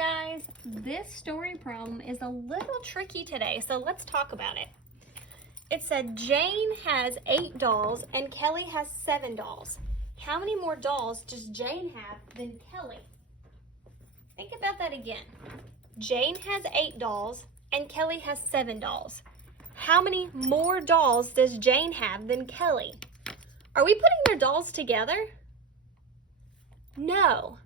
guys, this story problem is a little tricky today, so let's talk about it. It said Jane has 8 dolls and Kelly has 7 dolls. How many more dolls does Jane have than Kelly? Think about that again. Jane has 8 dolls and Kelly has 7 dolls. How many more dolls does Jane have than Kelly? Are we putting their dolls together? No.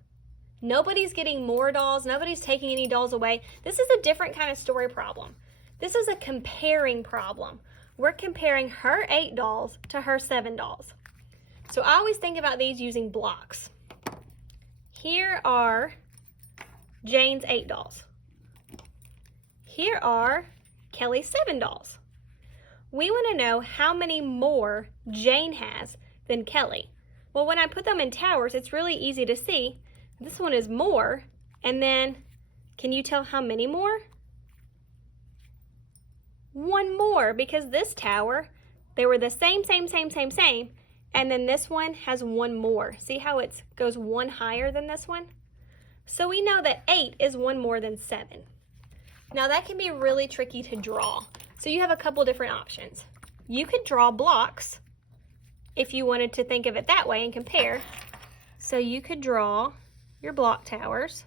Nobody's getting more dolls. Nobody's taking any dolls away. This is a different kind of story problem. This is a comparing problem. We're comparing her 8 dolls to her 7 dolls. So I always think about these using blocks. Here are Jane's 8 dolls. Here are Kelly's 7 dolls. We want to know how many more Jane has than Kelly. Well, when I put them in towers, it's really easy to see. This one is more, and then can you tell how many more? One more, because this tower, they were the same, and then this one has one more. See how it goes one higher than this one? So we know that 8 is one more than 7. Now that can be really tricky to draw. So you have a couple different options. You could draw blocks if you wanted to think of it that way and compare. So you could draw your block towers.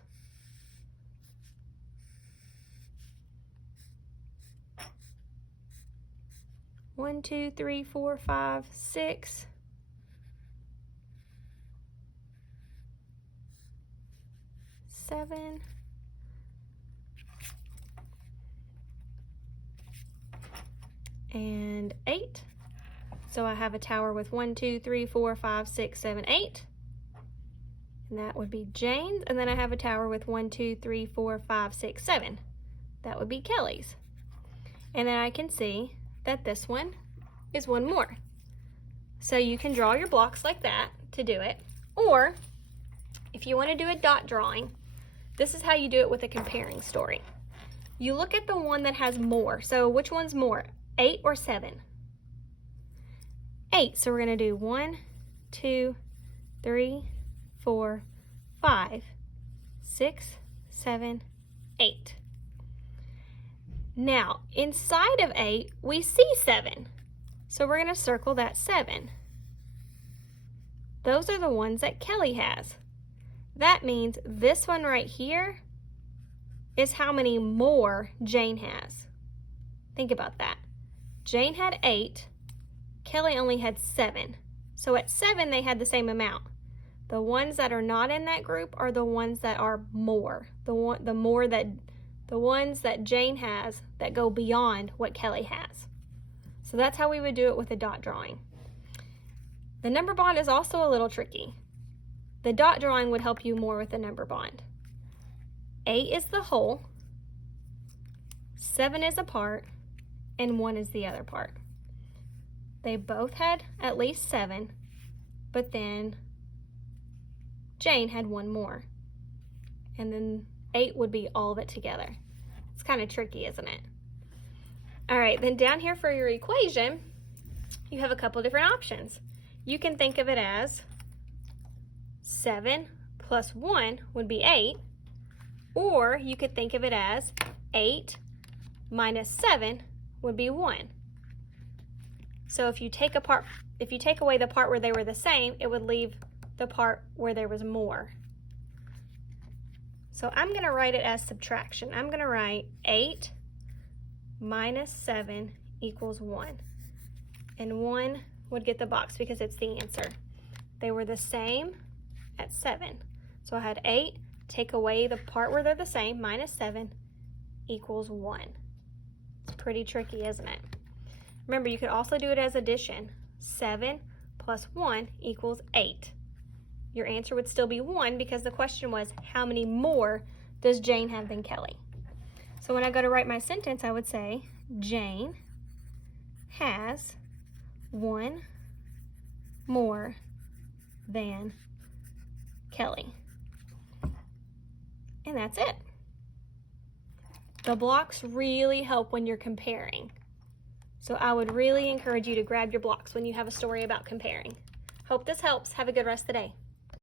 One, two, three, 4, 5, 6. 7. And 8. So I have a tower with 1, 2, 3, 4, 5, 6, 7, 8. And that would be Jane's. And then I have a tower with 1, 2, 3, 4, 5, 6, 7. That would be Kelly's. And then I can see that this one is one more. So you can draw your blocks like that to do it. Or if you want to do a dot drawing, this is how you do it with a comparing story. You look at the one that has more. So which one's more, 8 or 7? 8. So we're going to do 1, 2, 3, 4, 5, 6, 7, 8. Now, inside of 8, we see 7. So we're going to circle that 7. Those are the ones that Kelly has. That means this one right here is how many more Jane has. Think about that. Jane had 8. Kelly only had 7. So at 7, they had the same amount. The ones that are not in that group are the ones that are more. The ones that Jane has that go beyond what Kelly has. So that's how we would do it with a dot drawing. The number bond is also a little tricky. The dot drawing would help you more with the number bond. 8 is the whole, 7 is a part, and 1 is the other part. They both had at least 7, but then Jane had 1 more. And then 8 would be all of it together. It's kind of tricky, isn't it? All right, then down here for your equation, you have a couple different options. You can think of it as 7 plus 1 would be 8, or you could think of it as 8 minus 7 would be 1. So if you take away the part where they were the same, it would leave the part where there was more. So I'm going to write it as subtraction. I'm going to write 8 minus 7 equals 1. And 1 would get the box because it's the answer. They were the same at 7. So I had 8, take away the part where they're the same, minus 7 equals 1. It's pretty tricky, isn't it? Remember, you could also do it as addition. 7 plus 1 equals 8. Your answer would still be 1 because the question was, how many more does Jane have than Kelly? So when I go to write my sentence, I would say, Jane has 1 more than Kelly. And that's it. The blocks really help when you're comparing. So I would really encourage you to grab your blocks when you have a story about comparing. Hope this helps. Have a good rest of the day.